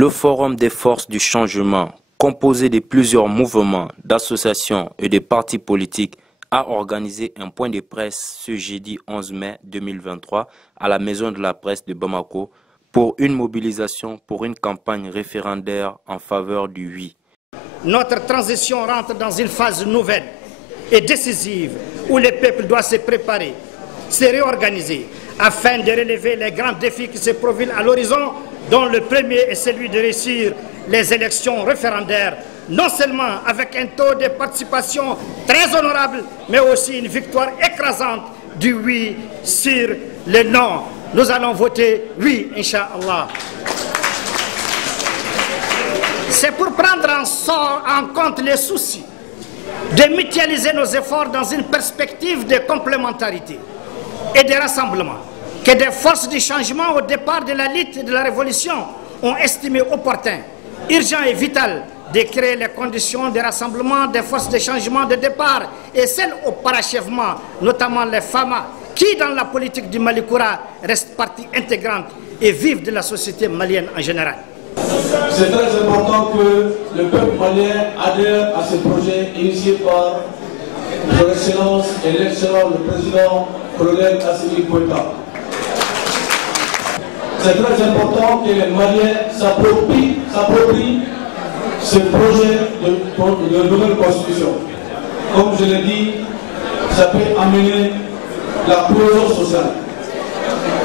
Le Forum des forces du changement, composé de plusieurs mouvements, d'associations et de partis politiques, a organisé un point de presse ce jeudi 11 mai 2023 à la Maison de la Presse de Bamako pour une mobilisation pour une campagne référendaire en faveur du oui. Notre transition rentre dans une phase nouvelle et décisive où le peuple doit se préparer, se réorganiser afin de relever les grands défis qui se profilent à l'horizon, dont le premier est celui de réussir les élections référendaires, non seulement avec un taux de participation très honorable, mais aussi une victoire écrasante du oui sur le non. Nous allons voter oui, Inch'Allah. C'est pour prendre en compte les soucis, de mutualiser nos efforts dans une perspective de complémentarité et de rassemblement, que des forces du changement au départ de la lutte et de la révolution ont estimé opportun, urgent et vital de créer les conditions de rassemblement des forces de changement de départ et celles au parachèvement, notamment les FAMA, qui dans la politique du Malikoura restent partie intégrante et vivent de la société malienne en général. C'est très important que le peuple malien adhère à ce projet initié par son Excellence et l'excellent le président colonel Assimi Goïta. C'est très important que les Maliens s'approprient ce projet de nouvelle constitution. Comme je l'ai dit, ça peut amener la cohésion sociale.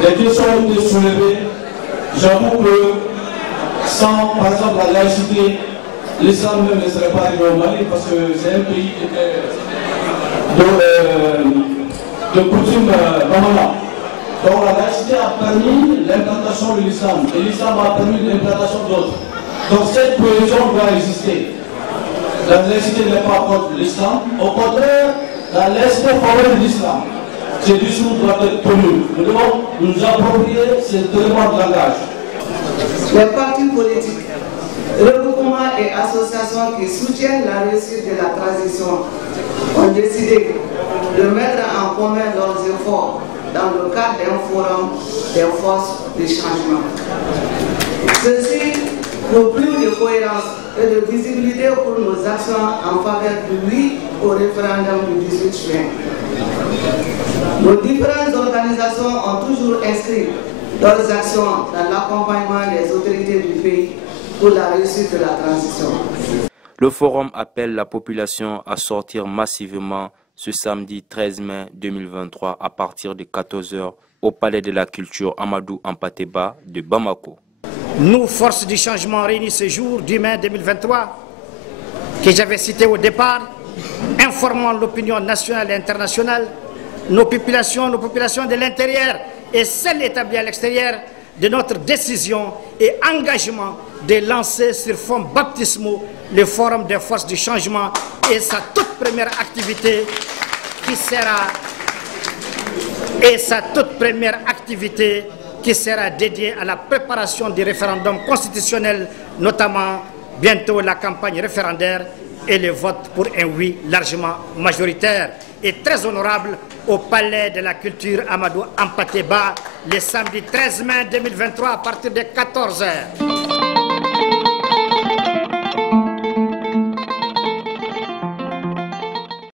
Les questions ont été soulevées. J'avoue que sans, par exemple, la laïcité, l'islam même ne serait pas arrivé au Mali parce que c'est un pays qui était de coutume ramana. Donc la laïcité a permis l'implantation de l'islam et l'islam a permis l'implantation d'autres. Donc cette cohésion doit exister. La laïcité n'est pas contre l'islam. Au contraire, la laïcité favorise l'islam. Ce discours doit être tenu. Nous devons nous approprier cet élément de langage. Les partis politiques, regroupements et associations qui soutiennent la réussite de la transition ont décidé de mettre en commun leurs efforts dans le cadre d'un forum des forces de changement. Ceci pour plus de cohérence et de visibilité pour nos actions en faveur du oui au référendum du 18 juin. Nos différentes organisations ont toujours inscrit leurs actions dans l'accompagnement des autorités du pays pour la réussite de la transition. Le forum appelle la population à sortir massivement ce samedi 13 mai 2023 à partir de 14 h au Palais de la Culture Amadou Hampâté-Bâ de Bamako. Nous, forces du changement réunis ce jour du mai 2023, que j'avais cité au départ, informant l'opinion nationale et internationale, nos populations de l'intérieur et celles établies à l'extérieur, de notre décision et engagement de lancer sur fond baptismaux le Forum des forces du changement et sa toute première activité qui sera dédiée à la préparation du référendum constitutionnel, notamment bientôt la campagne référendaire et le vote pour un oui largement majoritaire et très honorable au Palais de la Culture Amadou Hampâté-Bâ le samedi 13 mai 2023 à partir de 14 h.